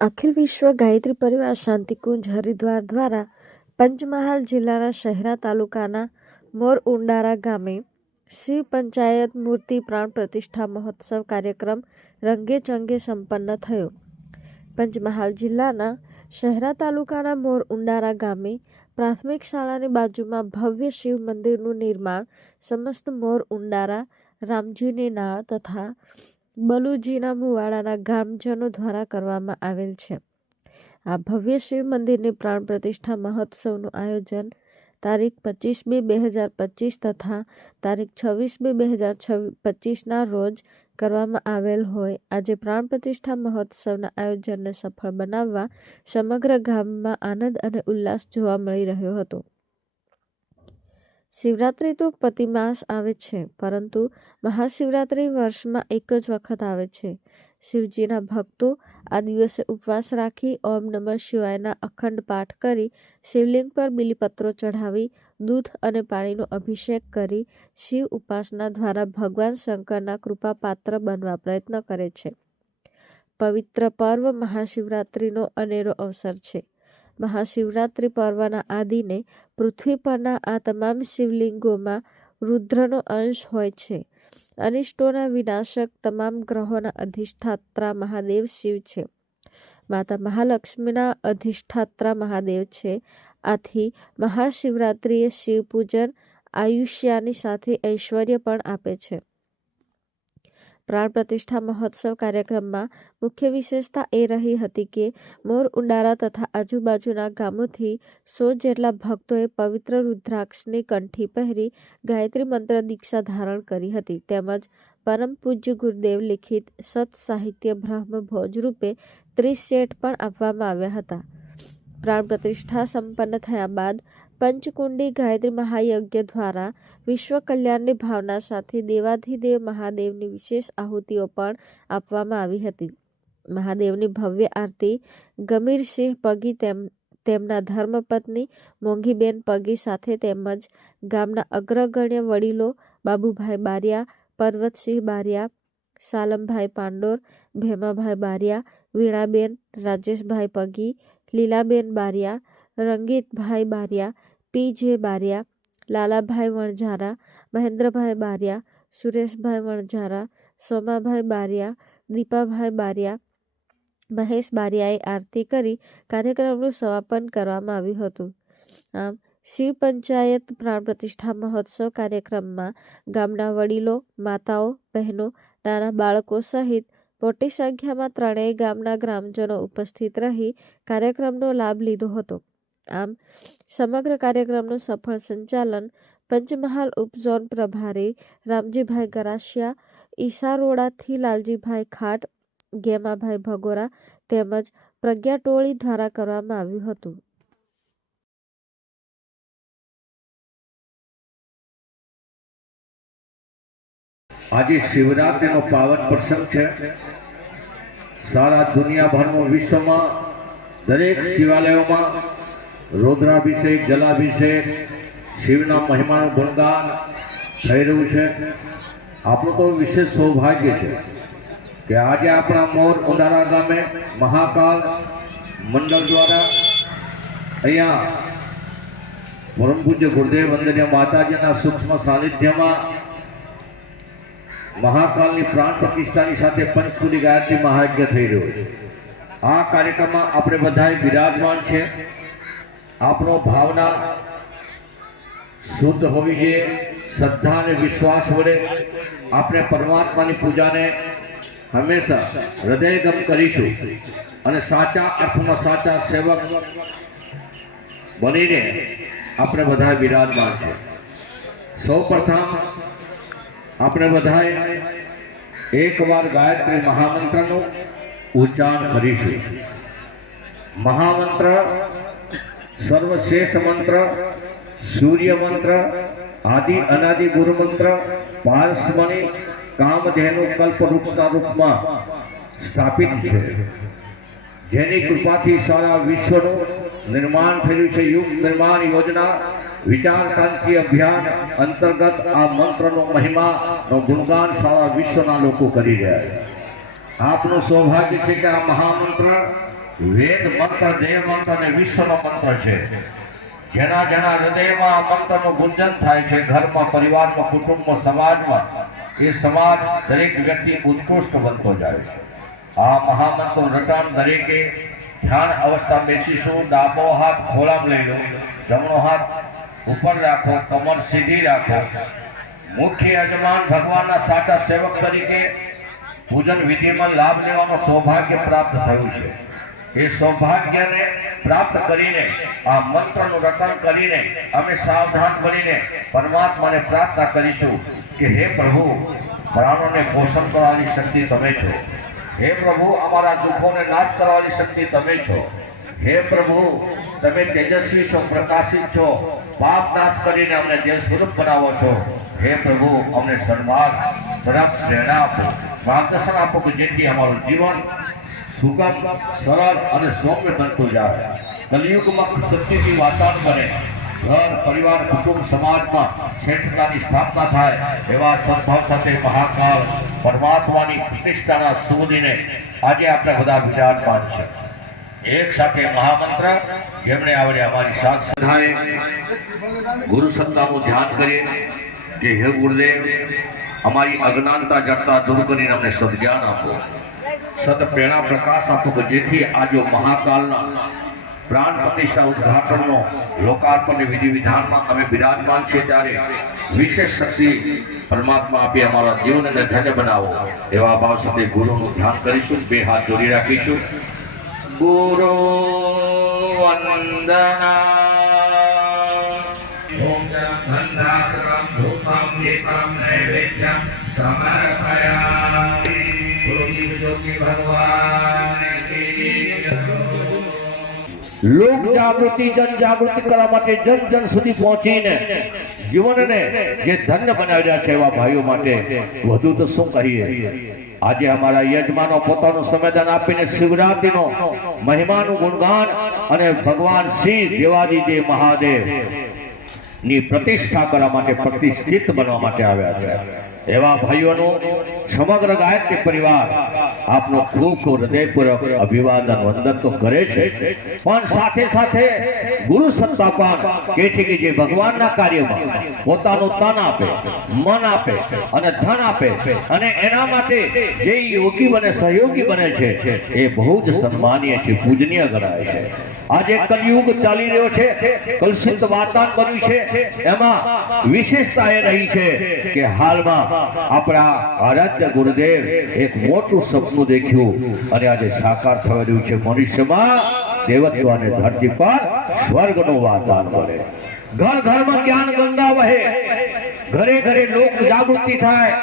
અખિલ વિશ્વ ગાયત્રી પરિવાર શાંતિકુંજ હરિદ્વાર દ્વારા પંચમહાલ જિલ્લાના શહેરા તાલુકાના મોર ઉંડારા ગામે શિવ પંચાયત મૂર્તિ પ્રાણ પ્રતિષ્ઠા મહોત્સવ કાર્યક્રમ રંગેચંગે સંપન્ન થયો. પંચમહાલ જિલ્લાના શહેરા તાલુકાના મોર ઉંડારા ગામે પ્રાથમિક શાળાની બાજુમાં ભવ્ય શિવ મંદિરનું નિર્માણ સમસ્ત મોર ઉંડારા, રામજીની નાળ તથા બલુજીના મુવાડાના ગામજનો દ્વારા કરવામાં આવેલ છે. આ ભવ્ય શિવ મંદિરની પ્રાણ પ્રતિષ્ઠા મહોત્સવનું આયોજન તારીખ 25/2/2025 તથા તારીખ 26/2/2025ના રોજ કરવામાં આવેલ હોય આજે પ્રાણ પ્રતિષ્ઠા મહોત્સવના આયોજનને સફળ બનાવવા સમગ્ર ગામમાં આનંદ અને ઉલ્લાસ જોવા મળી રહ્યો હતો. શિવરાત્રિ તો પ્રતિમાસ આવે છે, પરંતુ મહાશિવરાત્રિ વર્ષમાં એક જ વખત આવે છે. શિવજીના ભક્તો આ દિવસે ઉપવાસ રાખી ઓમ નમઃ શિવાયના અખંડ પાઠ કરી શિવલિંગ પર બિલીપત્રો ચઢાવી દૂધ અને પાણીનો અભિષેક કરી શિવ ઉપાસના દ્વારા ભગવાન શંકરના કૃપાપાત્ર બનવા પ્રયત્ન કરે છે. પવિત્ર પર્વ મહાશિવરાત્રિનો અનેરો અવસર છે. મહાશિવરાત્રિ પર્વના આદિને પૃથ્વી પરના આ તમામ શિવલિંગોમાં રુદ્રનો અંશ હોય છે. અનિષ્ટોના વિનાશક તમામ ગ્રહોના અધિષ્ઠાત્રા મહાદેવ શિવ છે. માતા મહાલક્ષ્મીના અધિષ્ઠાત્રા મહાદેવ છે. આથી મહાશિવરાત્રિએ શિવ પૂજન આયુષ્યાની સાથે ઐશ્વર્ય પણ આપે છે. પ્રાણ પ્રતિષ્ઠા મહોત્સવ કાર્યક્રમમાં મુખ્ય વિશેષતા એ રહી હતી કે મોર ઉંડારા તથા આજુબાજુના ગામોથી 100 જેટલા ભક્તોએ પવિત્ર રુદ્રાક્ષની કંઠી પહેરી ગાયત્રી મંત્ર દીક્ષા ધારણ કરી હતી. તેમજ પરમ પૂજ્ય ગુરુદેવ લિખિત સત સાહિત્ય બ્રહ્મ ભોજ રૂપે 30 સેટ પણ આપવામાં આવ્યા હતા. પ્રાણ પ્રતિષ્ઠા સંપન્ન થયા બાદ પંચકુંડી ગાયત્રી મહાયજ્ઞ દ્વારા વિશ્વ કલ્યાણની ભાવના સાથે દેવાધિદેવ મહાદેવની વિશેષ આહુતિઓ પણ આપવામાં આવી હતી. મહાદેવની ભવ્ય આરતી ગમીરસિંહ પગી તેમના ધર્મપત્ની મોંઘીબેન પગી સાથે તેમજ ગામના અગ્રગણ્ય વડીલો બાબુભાઈ બારિયા, પર્વતસિંહ બારિયા, સાલમભાઈ પાંડોર, ભેમાભાઈ બારિયા, વીણાબેન, રાજેશભાઈ પગી, લીલાબેન બારિયા, રંગીતભાઈ બારિયા, પી.જે. બારિયા, લાલાભાઈ વણઝારા, મહેન્દ્રભાઈ બારિયા, સુરેશભાઈ વણઝારા, સોમાભાઈ બારિયા, દીપાભાઈ બારિયા, મહેશ બારિયાએ આરતી કરી કાર્યક્રમનું સમાપન કરવામાં આવ્યું હતું. આમ શિવ પંચાયત પ્રાણ પ્રતિષ્ઠા મહોત્સવ કાર્યક્રમમાં ગામના વડીલો, માતાઓ, બહેનો, નાના બાળકો સહિત મોટી સંખ્યામાં ત્રણેય ગામના ગ્રામજનો ઉપસ્થિત રહી કાર્યક્રમનો લાભ લીધો હતો. આમ સમગ્ર કાર્યક્રમનું સફળ સંચાલન પંચમહાલ ઉપઝોન પ્રભારી રામજીભાઈ ગરાસિયા, ઈસારોડાથી લાલજીભાઈ ખાટ, ગેમાભાઈ ભગોરા તેમજ પ્રજ્ઞા ટોળી દ્વારા કરવામાં આવ્યું હતું. આજે શિવરાત્રિનો પાવન પ્રસંગ છે. સારા દુનિયાભરમાં વિશ્વમાં દરેક શિવાલયોમાં રુદ્રાભિષેક, જલાભિષેક, શિવના મહિમાનું ગુણગાન થઈ રહ્યું છે. આપણું તો વિશેષ સૌભાગ્ય છે કે આજે આપણા મોર ઉંડારા ગામે મહાકાલ મંડળ દ્વારા અહીંયા પરમ પૂજ્ય ગુરુદેવ વંદનીય માતાજીના સૂક્ષ્મ સાનિધ્યમાં મહાકાલની પ્રાણ પ્રતિષ્ઠાની સાથે પંચકુંડી ગાયત્રી મહાયજ્ઞ થઈ રહ્યો છે. આ કાર્યક્રમમાં આપણે બધા બિરાજમાન છે. આપણો ભાવના શુદ્ધ હોવી જોઈએ. શ્રદ્ધા અને વિશ્વાસ વડે આપણે પરમાત્માની પૂજાને હંમેશા હૃદયગમ કરીશું અને સાચા અર્થમાં સાચા સેવક બનીને આપણે બધા બિરાજમાન છે. સૌ પ્રથમ આપણે બધાએ એકવાર ગાયત્રી મહામંત્રનું ઉચ્ચારણ કરીશું. મહામંત્ર સર્વશ્રેષ્ઠ મંત્ર, સૂર્ય મંત્ર, આદિ અનાદિ ગુરુ મંત્ર, પારસમણી કામધેનુ કલ્પવૃક્ષના રૂપમાં સ્થાપિત છે. જેની કૃપાથી સારા વિશ્વનું નિર્માણ થયું છે. યુગ નિર્માણ યોજના વિચારક્રાંતિ અભિયાન અંતર્ગત આ મંત્રનો મહિમાનો ગુણગાન સારા વિશ્વના લોકો કરી રહ્યા છે. આપનું સૌભાગ્ય છે કે આ મહામંત્ર વેદ મંત્ર, દેવ મંત્ર અને વિશ્વનો મંત્ર છે. જેના જેના હૃદયમાં આ મંત્રનું ગુંજન થાય છે, ઘરમાં, પરિવારમાં, કુટુંબમાં, સમાજમાં, એ સમાજ દરેક વ્યક્તિ ઉત્કૃષ્ટ બનતો જાય છે. આ મહામંત્રનું રટણ દરેકે ધ્યાન અવસ્થા બેસીશું. ડાબો હાથ ખોળામાં લઈ લો, જમણો હાથ ઉપર રાખો, કમર સીધી રાખો. મુખ્ય યજમાન ભગવાનના સાચા સેવક તરીકે પૂજન વિધિમાં લાભ લેવાનો સૌભાગ્ય પ્રાપ્ત થયું છે. એ સૌભાગ્યને પ્રાપ્ત કરીને આ મંત્રનું રટણ કરીને અમે સાવધાન બનીને પરમાત્માને પ્રાર્થના કરીશું કે હે પ્રભુ, પ્રાણોને પોષણ કરવાની શક્તિ તમે છો. હે પ્રભુ, અમારા દુઃખોને નાશ કરવાની શક્તિ તમે છો. હે પ્રભુ, તમે તેજસ્વી છો, પ્રકાશિત છો, પાપ નાશ કરીને અમને દેવ સ્વરૂપ બનાવો છો. હે પ્રભુ, અમને સન્માર્ગ તરફ પ્રેરણા આપો, માર્ગદર્શન આપો કે જેથી અમારું જીવન સુગમ, સરળ અને સૌમ્ય બનતું જાય. કલિયુગમાં સત્યથી વાતાવરણ બને, ઘર, પરિવાર, કુટુંબ, સમાજમાં શ્રેષ્ઠતાની સ્થાપના થાય એવા સદભાવ સાથે મહાકાળ પરમાત્માની પ્રતિષ્ઠાના સુદીને આજે આપણે બધા વિરાજમાન છે. એક સાથે મહામંત્ર જેમણે આવડે અમારી સાથ સદાય ગુરુ સત્તાનું ધ્યાન કરીએ કે હે ગુરુદેવ, અમારી અજ્ઞાનતા જડતા દૂર કરીને અમને સદજ્ઞાન આપો, સત પ્રેરણા પ્રકાશ આપો કે જેથી આજે મહાકાલના પ્રાણ પ્રતિષ્ઠા ઉદ્ઘાટનનો લોકાર્પણ વિધિ વિધાનમાં અમે બિરાજમાન છીએ ત્યારે વિશેષ શક્તિ પરમાત્મા આપી અમારા જીવનને ધન્ય બનાવો એવા ભાવ સાથે ગુરુનું ધ્યાન કરીશું. બે હાથ જોડી રાખીશું. ગુરુ વંદના. ઓમ ધન્નાત્રમ ધૂપમ દીપમ નૈવેદ્યમ સમર્પયામિ. ગુરુજી જોગી ભગવાન કી લોક જાગૃતિ, જન જાગૃતિ કરવા માટે જન જન સુધી પહોંચીને જીવનને જે ધન્ય બનાવી રહ્યા છે એવા ભાઈઓ માટે વધુ તો શું કહીએ. આજે અમારા યજમાનો પોતાનું સંવેદન આપીને શિવરાત્રિનો મહિમાનું ગુણગાન અને ભગવાન શ્રી દેવાદિદેવ મહાદેવ ની પ્રતિષ્ઠા કરવા માટે, પ્રતિષ્ઠિત બનવા માટે આવ્યા છે. એવા ભાઈઓનું સમગ્ર ગાયત્રી પરિવાર આપનો ખૂબ ખૂબ હૃદયપૂર્વક અભિવાદન વંદન તો કરે છે, પણ સાથે સાથે ગુરુ સત્તા પણ કહે છે કે જે ભગવાનના કાર્યમાં પોતાનું તન આપે, મન આપે અને ધન આપે અને એના માટે જે યોગી બને, સહયોગી બને છે એ બહુ જ સન્માનીય છે, પૂજનીય ગણાય છે. આજે કલયુગ ચાલી રહ્યો છે, કલુષિત વાતાવરણ બન્યું છે. એમાં વિશેષતા એ રહી છે કે હાલમાં આપણા આરાધ્ય ગુરુદેવ એક મોટું સપનું દેખ્યું અને આજે સાકાર થવા રહ્યું છે. મનુષ્યમાં દેવત્વ અને ધરતી પર સ્વર્ગનું વાતાવરણ બને. ઘર ઘરમાં જ્ઞાન ગંગા વહે, ઘરે ઘરે લોક જાગૃતિ થાય,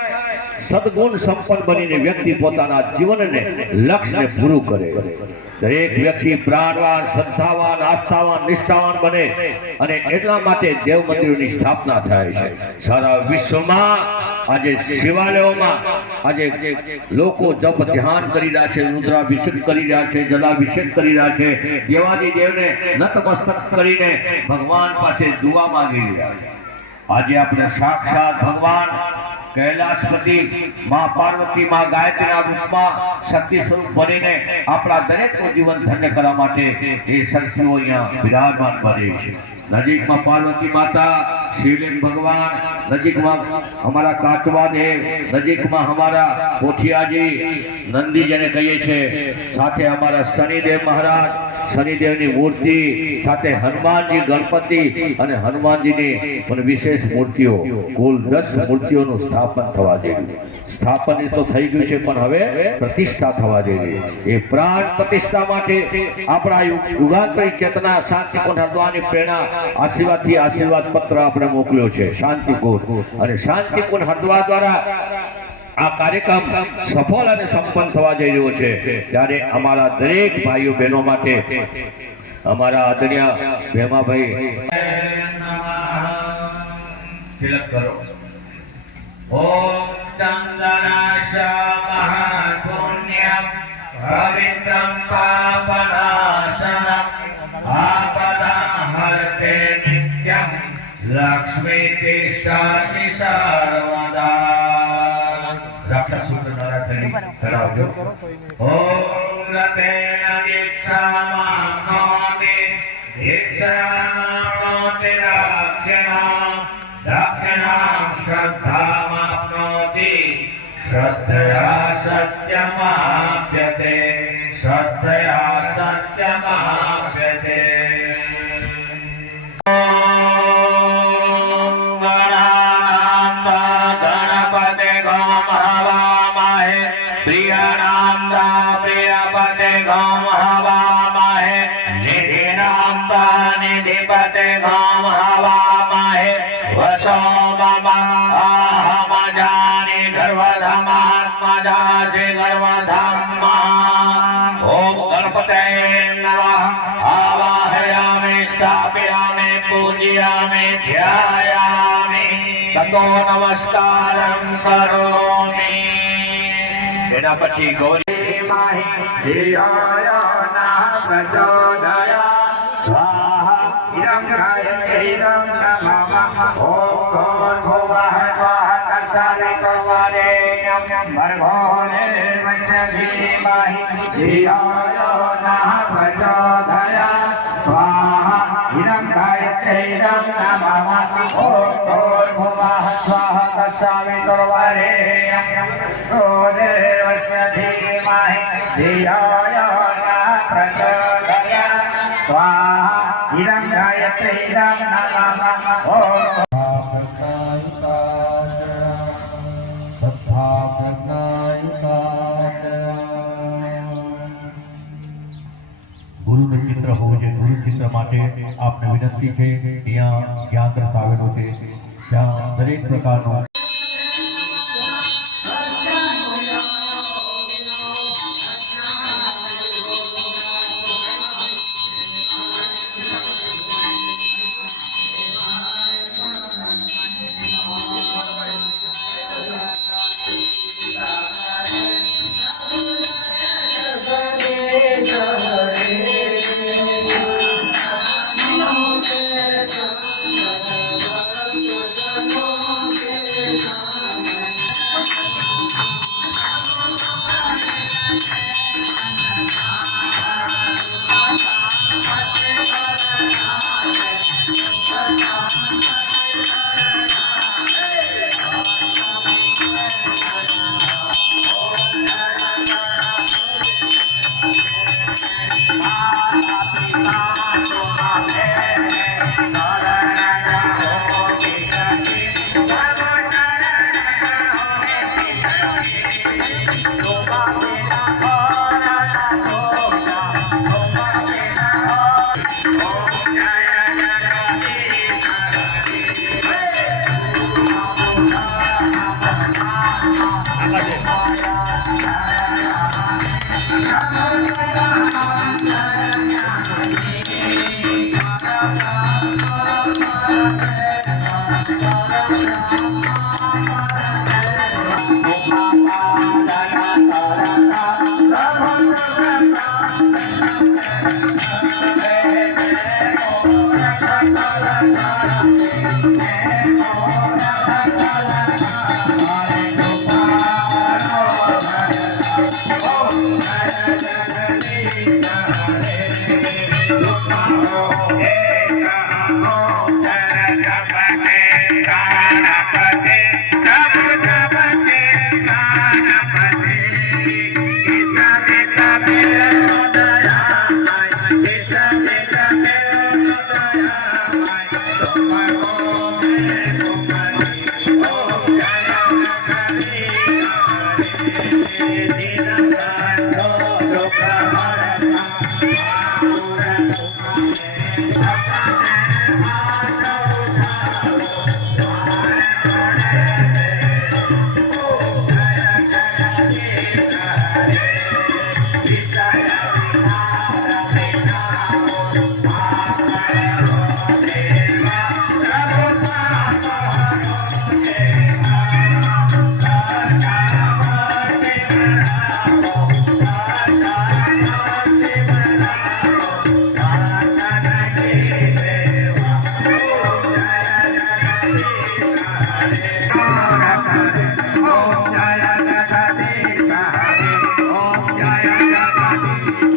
સદગુણ સંપન્ન બનીને વ્યક્તિ પોતાના જીવનને લક્ષ્યને પૂરું કરે. દરેક વ્યક્તિ પ્રાણવાન, શ્રદ્ધાવાન, આસ્થાવાન, નિષ્ઠાવાન બને અને એટલા માટે દેવ મંદિરોની સ્થાપના થાય છે. સારા વિશ્વમાં આજે શિવાલયોમાં આજે લોકો જપ ધ્યાન કરી રહ્યા છે, રુદ્રાભિષેક કરી રહ્યા છે, જલાભિષેક કરી રહ્યા છે, દેવાદિદેવને નતમસ્તક કરીને ભગવાન પાસે દુઆ માંગી રહ્યા છે. આજે આપણે સાક્ષાત ભગવાન કૈલાસપતિ માં પાર્વતી, માં ગાયત્રીના રૂપમાં શક્તિ સ્વરૂપ બનીને આપણા દરેકનું જીવન ધન્ય કરવા માટે એ શક્તિઓ અહીંયા વિરાજમાન બને છે. નજીકમાં પાર્વતી માતા, શિવલિંગ ભગવાન, નજીકમાં અમારા કાચવા દેવ, નજીકમાં અમારા પોઠિયાજી નંદી જેને કહીએ છીએ, સાથે અમારા શનિદેવ મહારાજ, શનિદેવની મૂર્તિ, સાથે હનુમાનજી, ગણપતિ અને હનુમાનજીની પણ વિશેષ મૂર્તિઓ, કુલ 10 મૂર્તિઓનું સ્થાપન થવા જઈ રહ્યું. સ્થાપન તો થઈ ગયું છે પણ હવે પ્રતિષ્ઠા થવા જઈ રહી. એ પ્રાણ પ્રતિષ્ઠા માટે આપણા યુગાંતરી ચેતના શાંતિકુંજ હરદ્વારની પ્રેરણા આશીર્વાદથી આશીર્વાદ પત્ર આપણે મોકલ્યો છે શાંતિકુંજ, અને શાંતિકુંજ હરદ્વાર દ્વારા આ કાર્યક્રમ સફળ અને સંપન્ન થવા જઈ રહ્યો છે. ત્યારે અમારા દરેક ભાઈઓ બહેનો માટે અમારા આદરણીય ભેમાભાઈ તિલક કરો. ઓમ ચંદનાશ મહાપુણ્યમ પવિત્રમ પાપનાશનમ આપદા હરતે નિત્યમ લક્ષ્મી તિષ્ઠતિ સર્વદા. રક્ષા સૂત્ર દ્વારા કરાવજો. ઓમ રતેન भिक्षामाप्नोति भिक्षामाप्नोति दक्षिणां श्रद्धामाप्नोति श्रद्धया सत्यमाप्यते श्रद्धया सत्यमाप्यते। प्रियपते गम हवामहे निधिनाम्बा निधिपते गम हवामहे वशो मम अहमजानि गर्वधमात्मजासि गर्वधम्मा। ॐ गणपतये नमः। आवाहयामि स्थापयामि पूजयामि ध्यायामि ततो नमस्कारं करोमि। एना पछी गौरी धियाय नः प्रचोदयात् स्वाहा इदं गायत्रीं नमः। ॐ भूर्भुवः स्वः तत्सवितुर्वरेण्यं भर्गो देवस्य धीमहि धियाय नः प्रचोदयात् स्वाहा इदं गायत्रीं नमः। ॐ भूर्भुवः स्वः तत्सवितुर्वरेण्यं भर्गो देवस्य धीमहि धियाय नः प्रचोदयात् स्वाहा इदं गायत्रीं नमः। ગુરુનું ચિત્ર હોવું જોઈએ. ગુરુ ચિત્ર માટે આપને વિનંતી છે ત્યાં જ્ઞાન ગ્રંથ આવેલો છે ત્યાં દરેક પ્રકારનું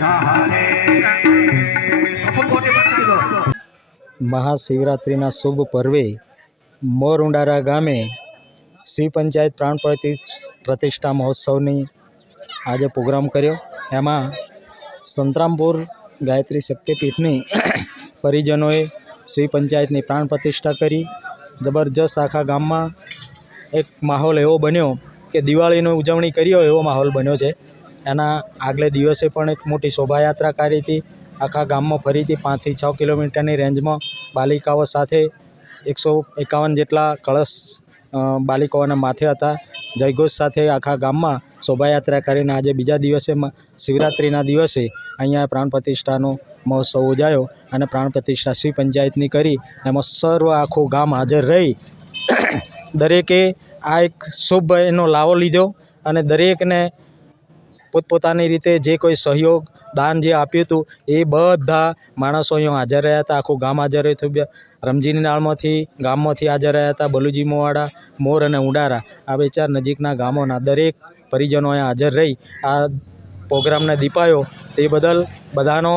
Hare મહાશિવરાત્રિના શુભ પર્વે મોરઉંડારા ગામે શિવ પંચાયત પ્રાણ પ્રતિષ્ઠા મહોત્સવની આજે પ્રોગ્રામ કર્યો. એમાં સંતરામપુર ગાયત્રી શક્તિપીઠની પરિજનોએ શિવ પંચાયતની પ્રાણ પ્રતિષ્ઠા કરી. જબરજસ્ત આખા ગામમાં એક માહોલ એવો બન્યો કે દિવાળીની ઉજવણી કરી હોય એવો માહોલ બન્યો છે. એના આગલે દિવસે પણ એક મોટી શોભાયાત્રા કાઢી હતી. આખા ગામમાં ફરીથી 5 થી 6 કિલોમીટરની રેન્જમાં બાલિકાઓ સાથે 151 જેટલા કળશ બાલિકાઓના માથે હતા. જયઘોષ સાથે આખા ગામમાં શોભાયાત્રા કરીને આજે બીજા દિવસે શિવરાત્રિના દિવસે અહીંયા પ્રાણ પ્રતિષ્ઠાનો મહોત્સવ યોજાયો અને પ્રાણ પ્રતિષ્ઠા શિવ પંચાયતની કરી. એમાં સર્વ આખું ગામ હાજર રહી દરેકે આ એક શુભ એનો લાવો લીધો અને દરેકને પોતપોતાની રીતે જે કોઈ સહયોગ દાન જે આપ્યું હતું એ બધા માણસો અહીંયા હાજર રહ્યા હતા. આખું ગામ હાજર રહ્યું હતું. રમજીની નાળમાંથી ગામમાંથી હાજર રહ્યા હતા. બલુજી મોવાડા, મોર અને ઉંડારા આ 2-4 નજીકના ગામોના દરેક પરિજનો અહીંયા હાજર રહી આ પ્રોગ્રામને દીપાયો. તે બદલ બધાનો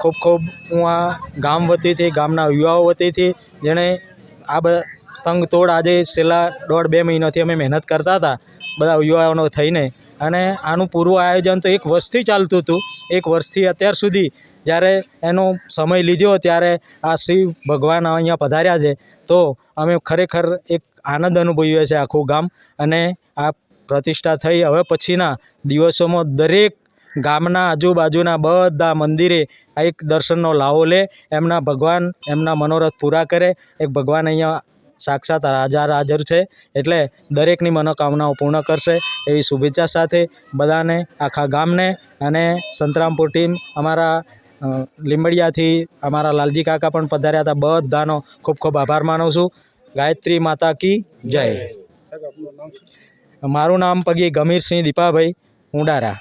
ખૂબ ખૂબ હું આ ગામ વતીથી, ગામના યુવાઓ વતીથી, જેણે આ તંગ તોડ આજે છેલ્લા 1.5-2 મહિનાથી અમે મહેનત કરતા હતા બધા યુવાઓનો થઈને, અને આનું પૂરું આયોજન તો 1 વર્ષથી ચાલતું હતું. 1 વર્ષથી અત્યાર સુધી જ્યારે એનો સમય લીધો ત્યારે આ શિવ ભગવાન અહીંયા પધાર્યા છે. તો અમે ખરેખર એક આનંદ અનુભવીએ છીએ આખું ગામ. અને આ પ્રતિષ્ઠા થઈ હવે પછીના દિવસોમાં દરેક ગામના આજુબાજુના બધા મંદિરે આ એક દર્શનનો લાવો લે, એમના ભગવાન એમના મનોરથ પૂરા કરે. એક ભગવાન અહીંયા સાક્ષાત હાજર છે એટલે દરેકની મનોકામનાઓ પૂર્ણ કરશે એવી શુભેચ્છા સાથે બધાને, આખા ગામને અને સંતરામપુર ટીમ અમારા લીંબડિયાથી અમારા લાલજી કાકા પણ પધાર્યા હતા. બધાનો ખૂબ ખૂબ આભાર માનું છું. ગાયત્રી માતા કી જય. મારું નામ પગી ગમીરસિંહ દીપાભાઈ ઉંડારા.